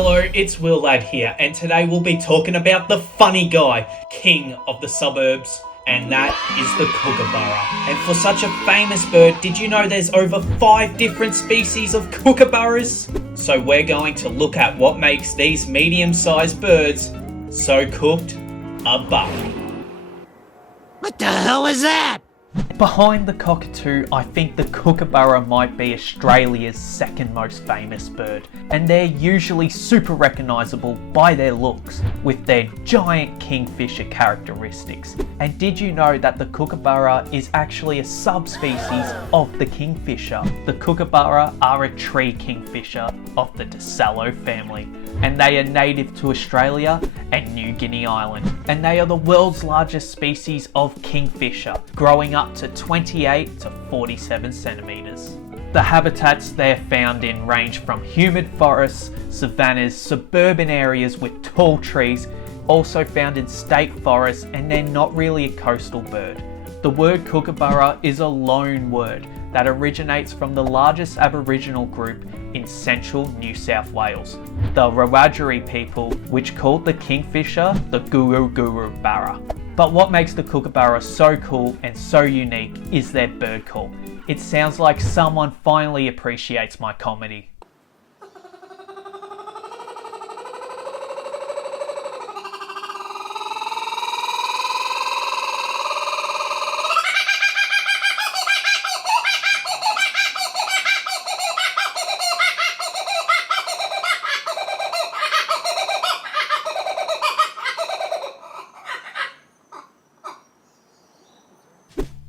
Hello, it's Will Lad here, and today we'll be talking about the funny guy, king of the suburbs, and that is the kookaburra. And for such a famous bird, did you know there's over 5 different species of kookaburras? So we're going to look at what makes these medium-sized birds so cooked a buck. What the hell is that? Behind the cockatoo, I think the kookaburra might be Australia's second most famous bird, and they're usually super recognisable by their looks, with their giant kingfisher characteristics. And did you know that the kookaburra is actually a subspecies of the kingfisher? The kookaburra are a tree kingfisher of the Dacelo family, and they are native to Australia and New Guinea Island. And they are the world's largest species of kingfisher, growing up to 28 to 47 centimetres. The habitats they're found in range from humid forests, savannas, suburban areas with tall trees, also found in state forests, and they're not really a coastal bird. The word kookaburra is a loan word that originates from the largest Aboriginal group in central New South Wales, the Wiradjuri people, which called the kingfisher the Guru-Guru-Barra. But what makes the kookaburra so cool and so unique is their bird call. It sounds like someone finally appreciates my comedy.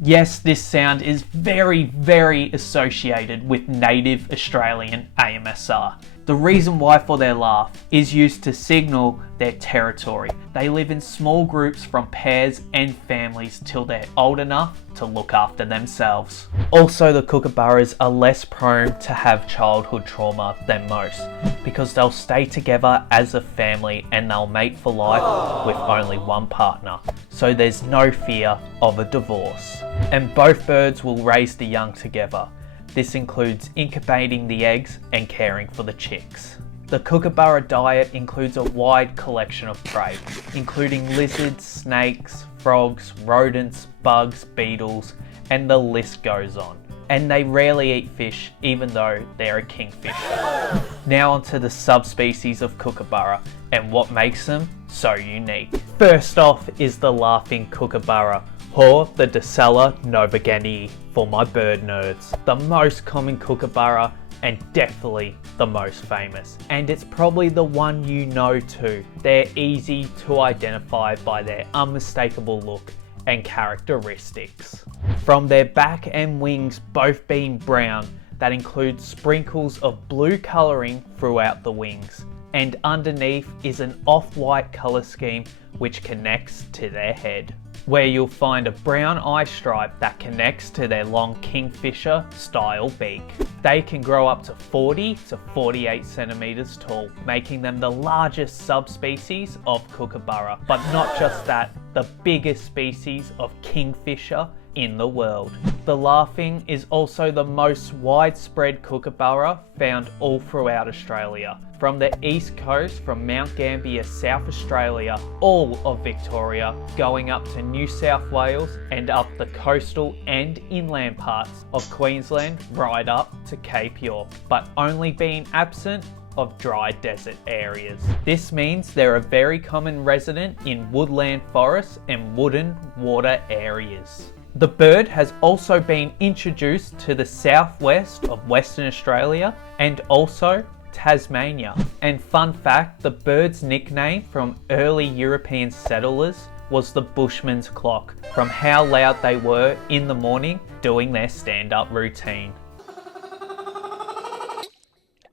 Yes, this sound is very associated with native Australian AMSR. The reason why for their laugh is used to signal their territory. They live in small groups from pairs and families till they're old enough to look after themselves. Also, the kookaburras are less prone to have childhood trauma than most, because they'll stay together as a family and they'll mate for life with only one partner. So there's no fear of a divorce. And both birds will raise the young together. This includes incubating the eggs and caring for the chicks. The kookaburra diet includes a wide collection of prey, including lizards, snakes, frogs, rodents, bugs, beetles, and the list goes on. And they rarely eat fish, even though they're a kingfisher. Now onto the subspecies of kookaburra and what makes them so unique. First off is the Laughing Kookaburra, or the Dacelo novoganii for my bird nerds. The most common kookaburra and definitely the most famous. And it's probably the one you know too. They're easy to identify by their unmistakable look and characteristics. From their back and wings both being brown, that includes sprinkles of blue colouring throughout the wings. And underneath is an off-white colour scheme which connects to their head, where you'll find a brown eye stripe that connects to their long kingfisher style beak. They can grow up to 40 to 48 centimetres tall, making them the largest subspecies of kookaburra. But not just that, the biggest species of kingfisher in the world. The Laughing is also the most widespread kookaburra found all throughout Australia. From the east coast, from Mount Gambier, South Australia, all of Victoria, going up to New South Wales and up the coastal and inland parts of Queensland, right up to Cape York, but only being absent of dry desert areas. This means they're a very common resident in woodland forests and wooded water areas. The bird has also been introduced to the southwest of Western Australia and also Tasmania. And fun fact, the bird's nickname from early European settlers was the Bushman's clock, from how loud they were in the morning doing their stand-up routine.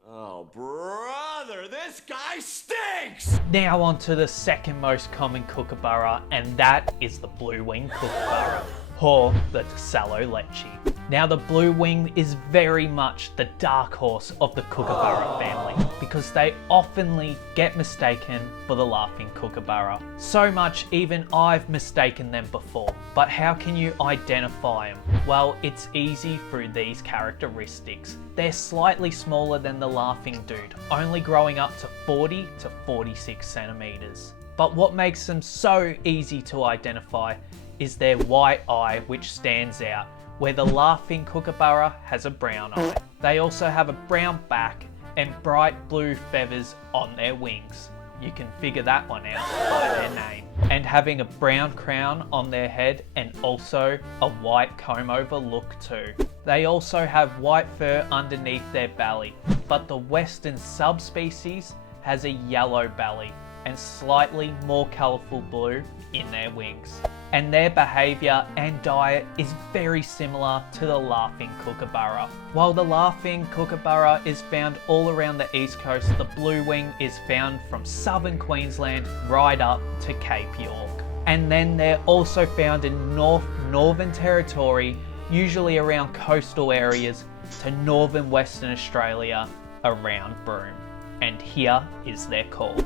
Oh, brother, this guy stinks! Now on to the second most common kookaburra, and that is the blue-winged kookaburra, or the Dacelo lechi. Now the blue wing is very much the dark horse of the kookaburra family because they oftenly get mistaken for the laughing kookaburra. So much even I've mistaken them before. But how can you identify them? Well, it's easy through these characteristics. They're slightly smaller than the laughing dude, only growing up to 40 to 46 centimeters. But what makes them so easy to identify is their white eye, which stands out, where the laughing kookaburra has a brown eye. They also have a brown back and bright blue feathers on their wings. You can figure that one out by their name. And having a brown crown on their head and also a white comb over look too. They also have white fur underneath their belly, but the western subspecies has a yellow belly and slightly more colourful blue in their wings. And their behaviour and diet is very similar to the laughing kookaburra. While the laughing kookaburra is found all around the east coast, the blue wing is found from southern Queensland right up to Cape York. And then they're also found in Northern Territory, usually around coastal areas, to northern Western Australia around Broome. And here is their call.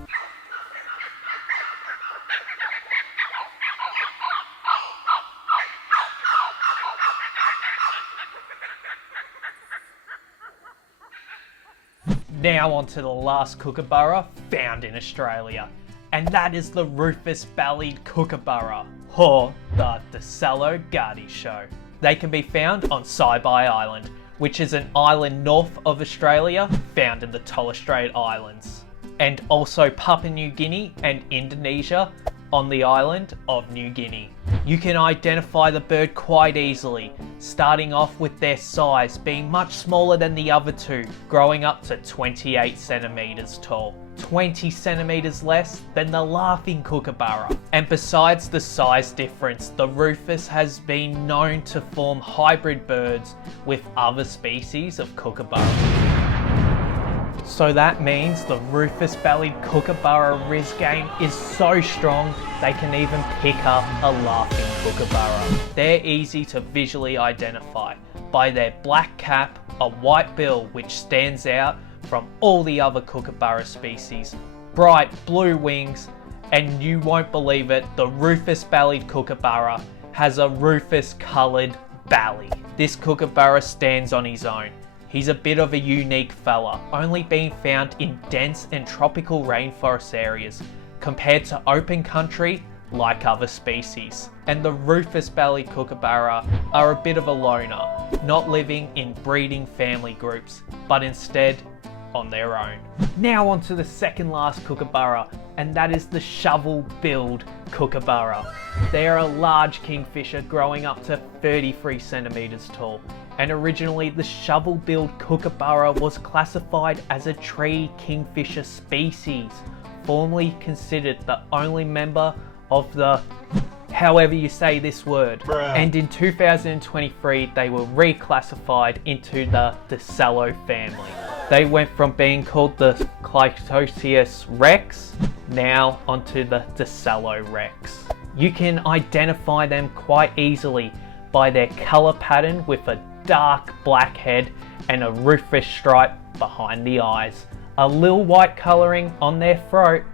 Now on to the last kookaburra found in Australia, and that is the Rufous-Bellied Kookaburra, or the Desallo-Gardy show. They can be found on Saibai Island, which is an island north of Australia found in the Torres Strait Islands, and also Papua New Guinea and Indonesia on the island of New Guinea. You can identify the bird quite easily, starting off with their size being much smaller than the other two, growing up to 28 centimeters tall, 20 centimeters less than the laughing kookaburra. And besides the size difference, the rufous has been known to form hybrid birds with other species of kookaburra. So that means the Rufous-Bellied Kookaburra Riz game is so strong they can even pick up a laughing kookaburra. They're easy to visually identify by their black cap, a white bill which stands out from all the other kookaburra species, bright blue wings, and you won't believe it, the Rufous-Bellied Kookaburra has a rufous coloured belly. This kookaburra stands on his own. He's a bit of a unique fella, only being found in dense and tropical rainforest areas, compared to open country like other species. And the Rufous-Bellied Kookaburra are a bit of a loner, not living in breeding family groups, but instead on their own. Now on to the second last kookaburra, and that is the Shovel-Billed Kookaburra. They are a large kingfisher growing up to 33 centimeters tall. And originally the Shovel-Billed Kookaburra was classified as a tree kingfisher species, formerly considered the only member of the, however you say this word. Bruh. And in 2023 they were reclassified into the Desallo family. They went from being called the Clytoceus rex, now onto the Desallo rex. You can identify them quite easily by their colour pattern with a dark black head and a rufous stripe behind the eyes, a little white colouring on their throat,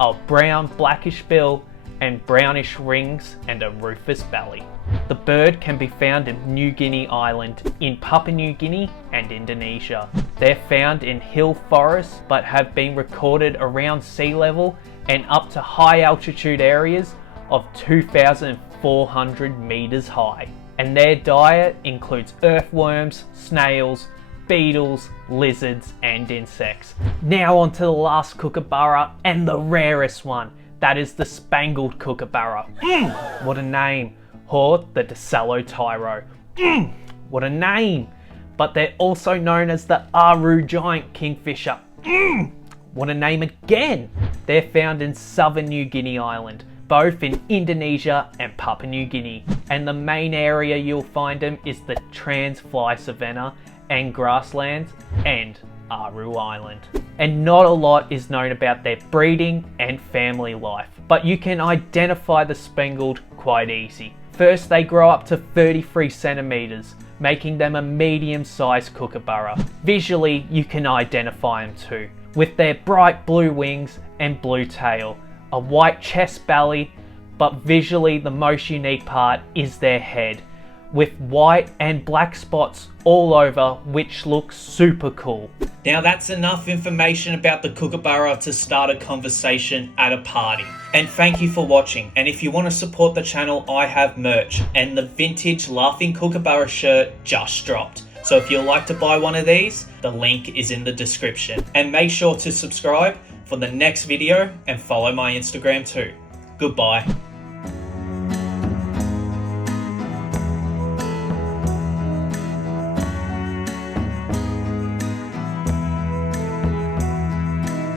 a brown blackish bill and brownish rings and a rufous belly. The bird can be found in New Guinea Island, in Papua New Guinea and Indonesia. They're found in hill forests but have been recorded around sea level and up to high altitude areas of 2,400 meters high. And their diet includes earthworms, snails, beetles, lizards and insects. Now on to the last kookaburra and the rarest one, that is the Spangled Kookaburra. What a name! Or the Desallo Tyro. What a name! But they're also known as the Aru giant kingfisher. What a name again! They're found in southern New Guinea Island, both in Indonesia and Papua New Guinea, and the main area you'll find them is the Trans-Fly Savanna and grasslands and Aru Island. And not a lot is known about their breeding and family life, but you can identify the Spangled quite easy. First, they grow up to 33 centimeters, making them a medium-sized kookaburra. Visually, you can identify them too, with their bright blue wings and blue tail, a white chest belly, but visually the most unique part is their head, with white and black spots all over, which looks super cool. Now that's enough information about the kookaburra to start a conversation at a party. And thank you for watching, and if you want to support the channel, I have merch, and the vintage Laughing Kookaburra shirt just dropped. So if you'd like to buy one of these, the link is in the description. And make sure to subscribe for the next video and follow my Instagram too. Goodbye.